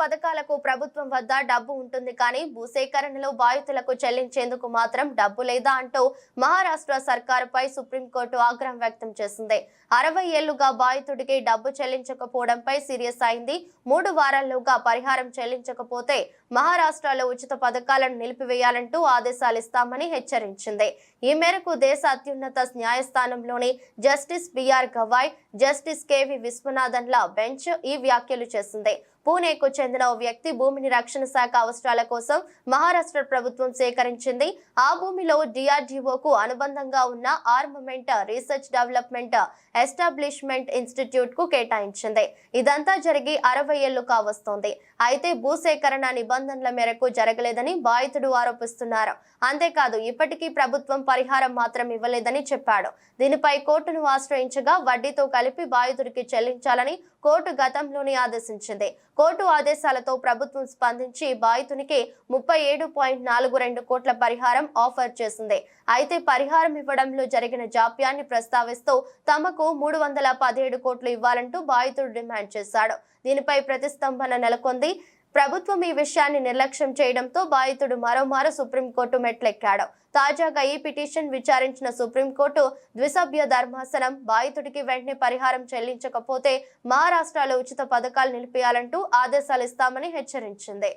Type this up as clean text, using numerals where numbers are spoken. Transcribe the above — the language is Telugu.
పథకాలకు ప్రభుత్వం వద్ద డబ్బు ఉంటుంది కానీ భూసేకరణలో బాధితులకు చెల్లించేందుకు మాత్రం డబ్బు లేదా అంటూ మహారాష్ట్ర సర్కారుపై సుప్రీంకోర్టు ఆగ్రహం వ్యక్తం చేసింది. 60 ఏళ్లుగా బాధితుడికి డబ్బు చెల్లించకపోవడంపై సీరియస్ అయింది. 3 వారాల్లోగా పరిహారం చెల్లించకపోతే మహారాష్ట్రలో ఉచిత పథకాలను నిలిపివేయాలంటూ ఆదేశాలిస్తామని హెచ్చరించింది. ఈ మేరకు దేశ అత్యున్నత న్యాయస్థానంలోని justice B R Gavai, justice K V విశ్వనాథన్ల బెంచ్ ఈ వ్యాఖ్యలు చేసింది. పూణేకు చెందిన ఓ వ్యక్తి భూమిని రక్షణ శాఖ అవసరాల కోసం మహారాష్ట్ర ప్రభుత్వం సేకరించింది. ఆ భూమిలో డిఆర్డీఓకు అనుబంధంగా ఉన్న armament research development establishment institute కు కేటాయించింది. ఇదంతా జరిగి 60 ఏళ్లు కావస్తోంది. అయితే భూసేకరణ నిబంధనల మేరకు జరగలేదని బాధితుడు ఆరోపిస్తున్నారు. అంతేకాదు ఇప్పటికీ ప్రభుత్వం పరిహారం మాత్రం ఇవ్వలేదని చెప్పాడు. దీనిపై కోర్టును ఆశ్రయించగా వడ్డీతో కలిపి బాధితుడికి చెల్లించాలని కోర్టు గతంలోనే ఆదేశించింది. కోర్టు ఆదేశాలతో ప్రభుత్వం స్పందించి బాధితునికి 37.42 కోట్ల పరిహారం ఆఫర్ చేసింది. అయితే పరిహారం ఇవ్వడంలో జరిగిన జాప్యాన్ని ప్రస్తావిస్తూ తమకు 317 కోట్లు ఇవ్వాలంటూ బాధితుడు డిమాండ్ చేశాడు. దీనిపై ప్రతిస్తంభన నెలకొంది. ప్రభుత్వం ఈ విషయాన్ని నిర్లక్ష్యం చేయడంతో బాధితుడు మరోమారు సుప్రీంకోర్టు మెట్లెక్కాడు. తాజాగా ఈ పిటిషన్ విచారించిన సుప్రీంకోర్టు ద్విసభ్య ధర్మాసనం బాధితుడికి వెంటనే పరిహారం చెల్లించకపోతే మహారాష్ట్రలో ఉచిత పథకాలు నిలిపేయాలంటూ ఆదేశాలిస్తామని హెచ్చరించింది.